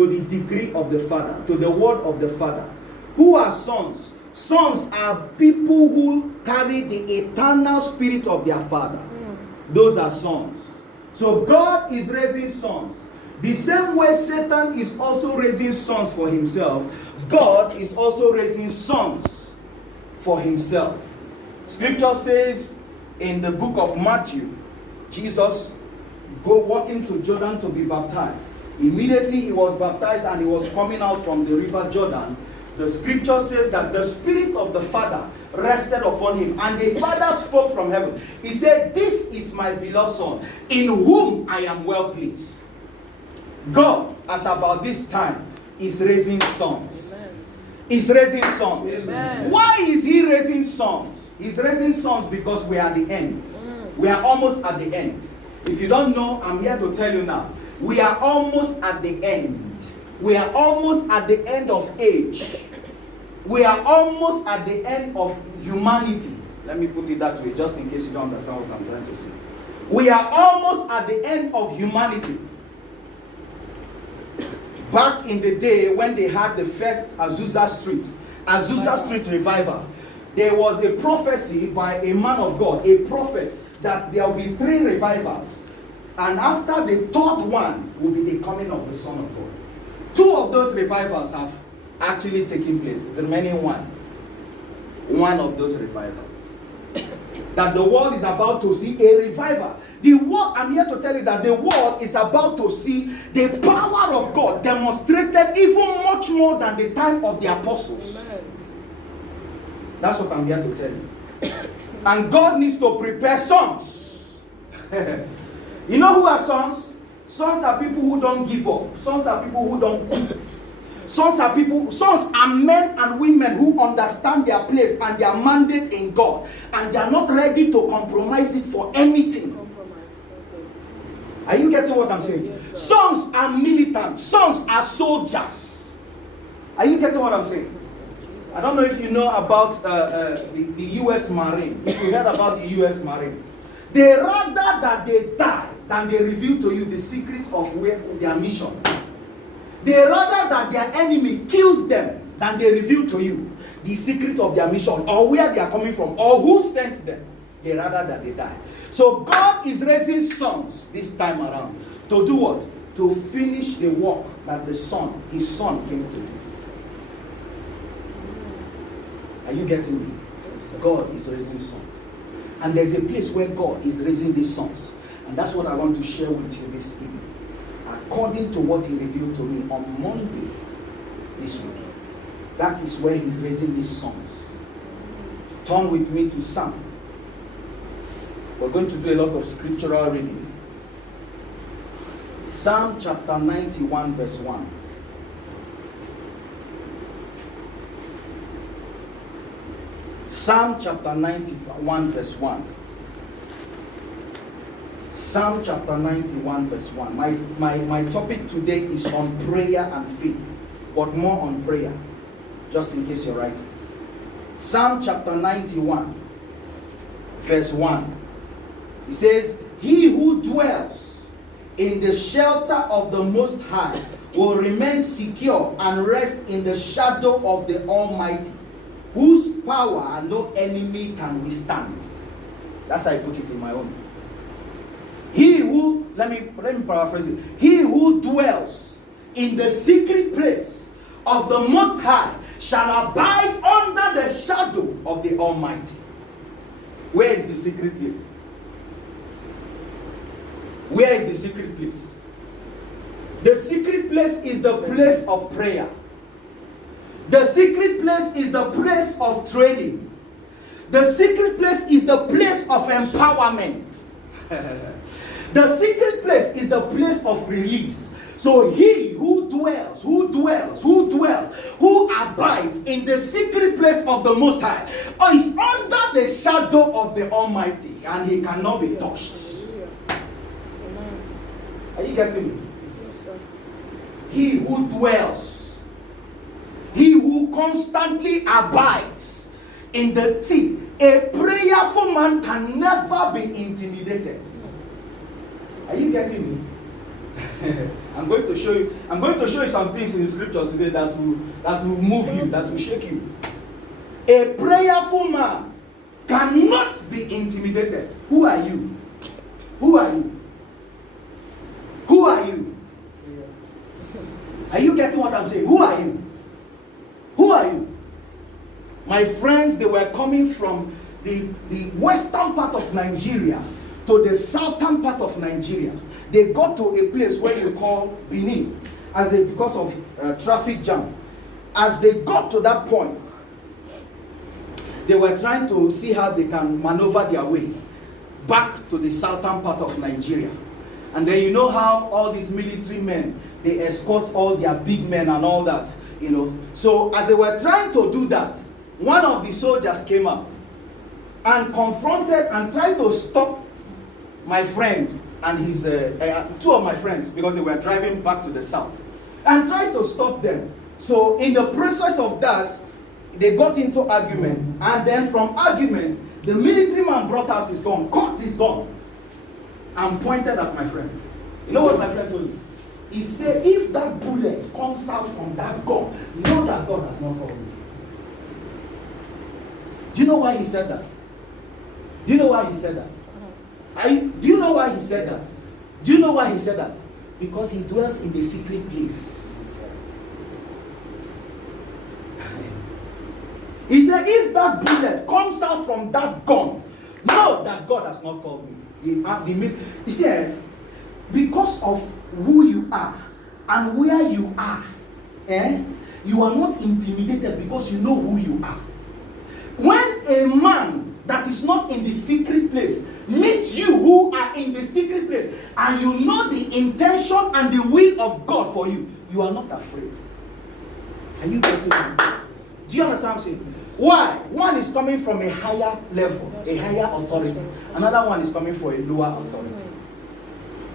to the decree of the Father, to the word of the Father. Who are sons? Sons are people who carry the eternal spirit of their Father. Those are sons. So God is raising sons. The same way Satan is also raising sons for himself, God is also raising sons for himself. Scripture says in the book of Matthew, Jesus walking to Jordan to be baptized. Immediately he was baptized and he was coming out from the river Jordan. The scripture says that the Spirit of the Father rested upon him, and the Father spoke from heaven. He said, "This is my beloved Son, in whom I am well pleased." God, as about this time, is raising sons. Amen. He's raising sons. Amen. Why is he raising sons? He's raising sons because we are at the end. We are almost at the end. If you don't know, I'm here to tell you now. We are almost at the end. We are almost at the end of age. We are almost at the end of humanity. Let me put it that way, just in case you don't understand what I'm trying to say. We are almost at the end of humanity. Back in the day when they had the first Azusa Street revival, there was a prophecy by a man of God, a prophet, that there will be 3 revivals. And after the 3rd one will be the coming of the Son of God. 2 of those revivals have actually taken place. It's remaining one. One of those revivals. That the world is about to see a revival. The world, I'm here to tell you that the world is about to see the power of God demonstrated even much more than the time of the apostles. Amen. That's what I'm here to tell you. And God needs to prepare sons. You know who are sons? Sons are people who don't give up. Sons are people who don't quit. Sons are men and women who understand their place and their mandate in God, and they are not ready to compromise it for anything. Are you getting what I'm saying? Yes, sons are militant. Sons are soldiers. Are you getting what I'm saying? I don't know if you know about the U.S. Marine. If you heard about the U.S. Marine, they rather that they die than they reveal to you the secret of their mission. They rather that their enemy kills them than they reveal to you the secret of their mission, or where they are coming from, or who sent them. They rather that they die. So God is raising sons this time around to do what? To finish the work that his son came to do. Are you getting me? God is raising sons. And there's a place where God is raising these sons. And that's what I want to share with you this evening. According to what he revealed to me on Monday this week. That is where he's raising these sons. Turn with me to Psalm. We're going to do a lot of scriptural reading. Psalm chapter 91 verse 1. Psalm chapter 91 verse 1. Psalm chapter 91 verse 1. My topic today is on prayer and faith, but more on prayer, just in case you're writing. Psalm chapter 91 verse 1. It says, "He who dwells in the shelter of the Most High will remain secure and rest in the shadow of the Almighty, whose power no enemy can withstand." That's how I put it in my own. He who, let me paraphrase it. He who dwells in the secret place of the Most High shall abide under the shadow of the Almighty. Where is the secret place? Where is the secret place? The secret place is the place of prayer. The secret place is the place of training. The secret place is the place of empowerment. The secret place is the place of release. So he who abides in the secret place of the Most High is under the shadow of the Almighty, and he cannot be touched. Are you getting me? He who dwells, he who constantly abides in the sea. A prayerful man can never be intimidated. Are you getting me? I'm going to show you some things in the scriptures today that will move you, that will shake you. A prayerful man cannot be intimidated. Who are you? Who are you? Who are you? Are you getting what I'm saying? Who are you? Who are you? My friends, they were coming from the western part of Nigeria to the southern part of Nigeria. They got to a place where you call Benin because of traffic jam. As they got to that point, they were trying to see how they can maneuver their way back to the southern part of Nigeria. And then you know how all these military men, they escort all their big men and all that, you know. So as they were trying to do that, one of the soldiers came out and confronted and tried to stop my friend and his two of my friends, because they were driving back to the south, and tried to stop them. So in the process of that, they got into argument, and then from argument, the military man brought out his gun, cocked his gun, and pointed at my friend. You know what my friend told me? He said, if that bullet comes out from that gun, know that God has not called me. Do you know why he said that? Do you know why he said that? Do you know why he said that? Do you know why he said that? Because he dwells in the secret place. He said, if that bullet comes out from that gun, know that God has not called me. He said, because of who you are and where you are, you are not intimidated because you know who you are. When a man that is not in the secret place meets you who are in the secret place, and you know the intention and the will of God for you, you are not afraid. Are you getting it? Do you understand what I'm saying? Why? One is coming from a higher level, a higher authority. Another one is coming from a lower authority.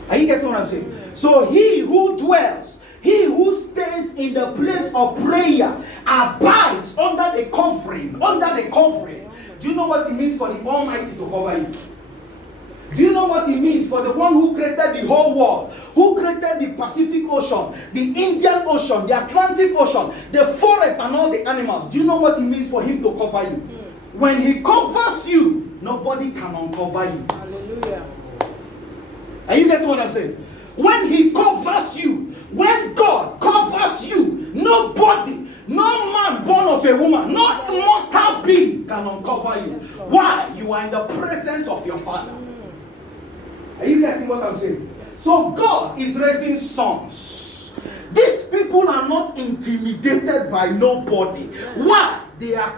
Are you getting what I'm saying? So he who dwells, he who stays in the place of prayer, abides under the covering. Under the covering. Do you know what it means for the Almighty to cover you? Do you know what it means for the one who created the whole world, who created the Pacific Ocean, the Indian Ocean, the Atlantic Ocean, the forest and all the animals? Do you know what it means for him to cover you? When he covers you, nobody can uncover you. Hallelujah. Are you getting what I'm saying? When he covers you, when God covers you, nobody, no man born of a woman, no mortal being can uncover you. Why? You are in the presence of your Father. Are you getting what I'm saying? So God is raising sons. These people are not intimidated by nobody. Why? They are